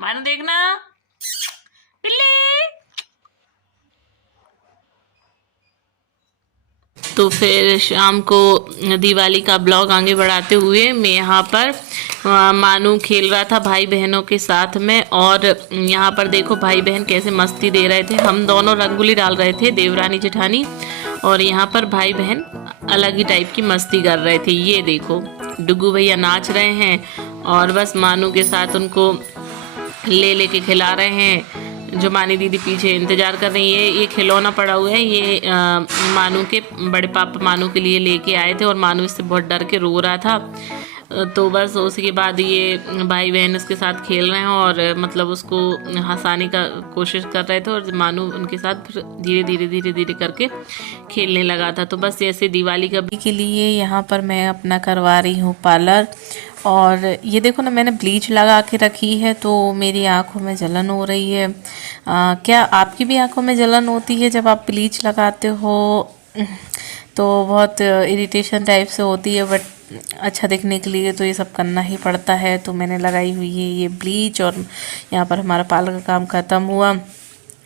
मानो देखना बिल्ली। तो फिर शाम को दिवाली का ब्लॉग आगे बढ़ाते हुए मैं यहाँ पर मानू खेल रहा था भाई बहनों के साथ में। और यहाँ पर देखो भाई बहन कैसे मस्ती दे रहे थे। हम दोनों रंगोली डाल रहे थे, देवरानी जेठानी, और यहाँ पर भाई बहन अलग ही टाइप की मस्ती कर रहे थे। ये देखो डुगू भैया नाच रहे हैं और बस मानू के साथ उनको ले लेके खिला रहे हैं। जो मानी दीदी पीछे इंतजार कर रही है। ये खिलौना पड़ा हुआ है, ये मानू के बड़े पापा मानू के लिए लेके आए थे और मानू इससे बहुत डर के रो रहा था। तो बस उसके बाद ये भाई बहन उसके साथ खेल रहे हैं और मतलब उसको हंसाने का कोशिश कर रहे थे और मानू उनके साथ फिर धीरे धीरे करके खेलने लगा था। तो बस ऐसे दिवाली का के लिए यहाँ पर मैं अपना करवा रही हूँ पार्लर। और ये देखो ना, मैंने ब्लीच लगा के रखी है तो मेरी आंखों में जलन हो रही है। क्या आपकी भी आंखों में जलन होती है जब आप ब्लीच लगाते हो? तो बहुत इरिटेशन टाइप से होती है, बट अच्छा दिखने के लिए तो ये सब करना ही पड़ता है। तो मैंने लगाई हुई है ये ब्लीच और यहाँ पर हमारा पार्लर का काम ख़त्म हुआ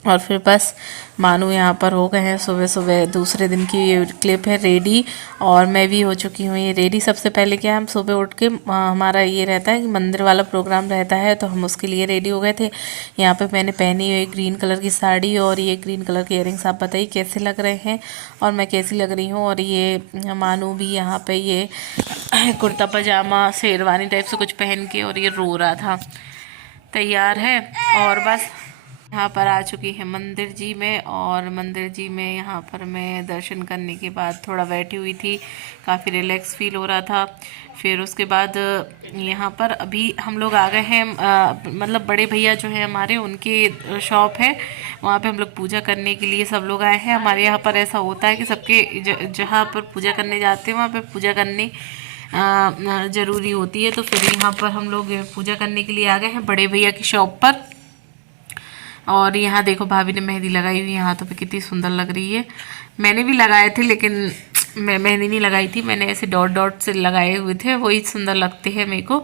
और फिर बस मानू यहाँ पर हो गए हैं सुबह सुबह। दूसरे दिन की ये क्लिप है रेडी और मैं भी हो चुकी हूँ ये रेडी। सबसे पहले क्या, हम सुबह उठ के हमारा ये रहता है कि मंदिर वाला प्रोग्राम रहता है तो हम उसके लिए रेडी हो गए थे। यहाँ पे मैंने पहनी हुई ग्रीन कलर की साड़ी और ये ग्रीन कलर के इयरिंग्स। आप बताइए कैसे लग रहे हैं और मैं कैसी लग रही हूँ। और ये मानू भी यहाँ पे ये कुर्ता पजामा शेरवानी टाइप से कुछ पहन के और ये रो रहा था। तैयार है और बस यहाँ पर आ चुकी है मंदिर जी में। और मंदिर जी में यहाँ पर मैं दर्शन करने के बाद थोड़ा बैठी हुई थी, काफ़ी रिलैक्स फील हो रहा था। फिर उसके बाद यहाँ पर अभी हम लोग आ गए हैं, मतलब बड़े भैया जो है हमारे, उनके शॉप है, वहाँ पे हम लोग पूजा करने के लिए सब लोग आए हैं। हमारे यहाँ पर ऐसा होता है कि सबके जहाँ पर पूजा करने जाते हैं वहाँ पर पूजा करने ज़रूरी होती है। तो फिर यहाँ पर हम लोग पूजा करने के लिए आ गए हैं बड़े भैया की शॉप पर। और यहाँ देखो भाभी ने मेहंदी लगाई हुई है हाथों पे, कितनी सुंदर लग रही है। मैंने भी लगाए थे लेकिन मैं मेहंदी नहीं लगाई थी, मैंने ऐसे डॉट डॉट से लगाए हुए थे, वही सुंदर लगते हैं मेरे को।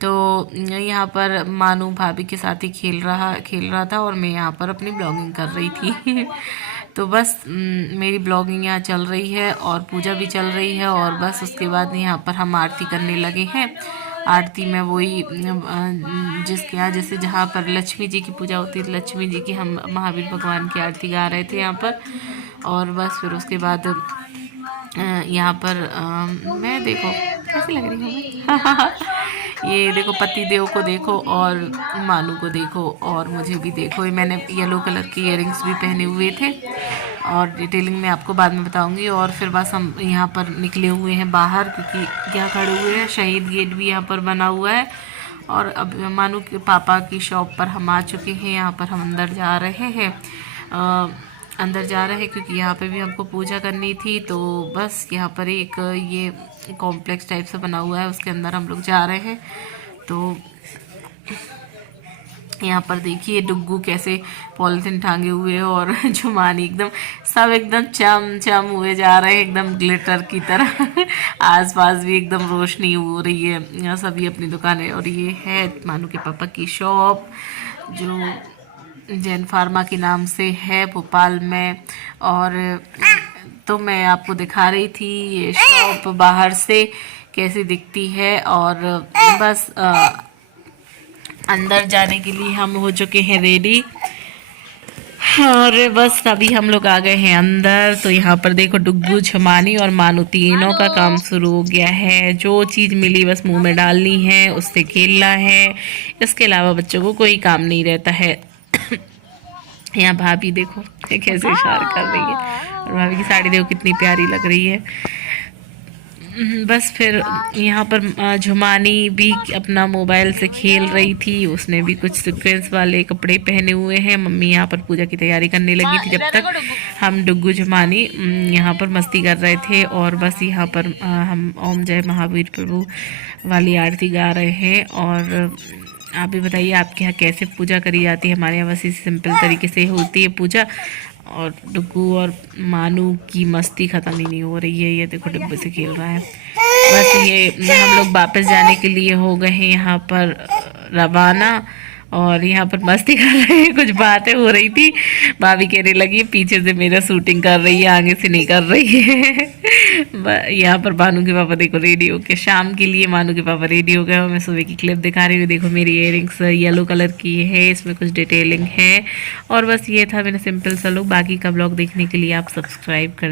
तो यहाँ पर मानू भाभी के साथ ही खेल रहा था और मैं यहाँ पर अपनी ब्लॉगिंग कर रही थी। तो बस मेरी ब्लॉगिंग यहाँ चल रही है और पूजा भी चल रही है। और बस उसके बाद यहाँ पर हम आरती करने लगे हैं। आरती में वही जिसके यहाँ जैसे जहाँ पर लक्ष्मी जी की पूजा होती है, लक्ष्मी जी की हम महावीर भगवान की आरती गा रहे थे यहाँ पर। और बस फिर उसके बाद यहाँ पर मैं देखो कैसी लग रही हूँ मैं। ये देखो पति देव को देखो और मानू को देखो और मुझे भी देखो। ये मैंने येलो कलर के इयरिंग्स भी पहने हुए थे और डिटेलिंग में आपको बाद में बताऊंगी। और फिर बस हम यहाँ पर निकले हुए हैं बाहर, क्योंकि क्या खड़े हुए हैं, शहीद गेट भी यहाँ पर बना हुआ है। और अब मानू के पापा की शॉप पर हम आ चुके हैं। यहाँ पर हम अंदर जा रहे हैं, क्योंकि यहाँ पे भी हमको पूजा करनी थी। तो बस यहाँ पर एक ये कॉम्प्लेक्स टाइप से बना हुआ है, उसके अंदर हम लोग जा रहे हैं। तो यहाँ पर देखिए डुग्गू कैसे पॉलिथीन टांगे हुए है और जुमानी एकदम सब एकदम चम चम हुए जा रहे हैं, एकदम ग्लिटर की तरह। आसपास भी एकदम रोशनी हो रही है। यहाँ सभी अपनी दुकानें। और ये है मानू के पापा की शॉप जो जैन फार्मा के नाम से है भोपाल में। और तो मैं आपको दिखा रही थी ये शॉप बाहर से कैसी दिखती है। और बस अंदर जाने के लिए हम हो चुके हैं रेडी और बस अभी हम लोग आ गए हैं अंदर। तो यहाँ पर देखो डुग्गू, छमानी और मानू तीनों का काम शुरू हो गया है। जो चीज़ मिली बस मुंह में डालनी है, उससे खेलना है, इसके अलावा बच्चों को कोई काम नहीं रहता है। यहाँ भाभी देखो कैसे इशारा कर रही है और भाभी की साड़ी देखो कितनी प्यारी लग रही है। बस फिर यहाँ पर झुमानी भी अपना मोबाइल से खेल रही थी, उसने भी कुछ सीक्वेंस वाले कपड़े पहने हुए हैं। मम्मी यहाँ पर पूजा की तैयारी करने लगी थी, जब तक हम डुग्गू झुमानी यहाँ पर मस्ती कर रहे थे। और बस यहाँ पर हम ओम जय महावीर प्रभु वाली आरती गा रहे हैं। और आप भी बताइए आपके यहाँ कैसे पूजा करी जाती है। हमारे यहाँ बस इस सिंपल तरीके से होती है पूजा। और डुग्गू और मानू की मस्ती ख़त्म ही नहीं हो रही है। ये देखो डिब्बे से खेल रहा है। बस ये हम लोग वापस जाने के लिए हो गए हैं यहाँ पर रवाना। और यहाँ पर मस्ती कर रहे हैं, कुछ बातें हो रही थी। भाभी कहने लगी पीछे से मेरा शूटिंग कर रही है, आगे से नहीं कर रही है। यहाँ पर भानु के पापा देखो रेडी हो के, शाम के लिए मानू के पापा रेडी हो गए। और मैं सुबह की क्लिप दिखा रही हूँ। देखो मेरी इयररिंग्स येलो कलर की है, इसमें कुछ डिटेलिंग है। और बस ये था मेरा सिंपल सा लुक। बाकी का ब्लॉग देखने के लिए आप सब्सक्राइब कर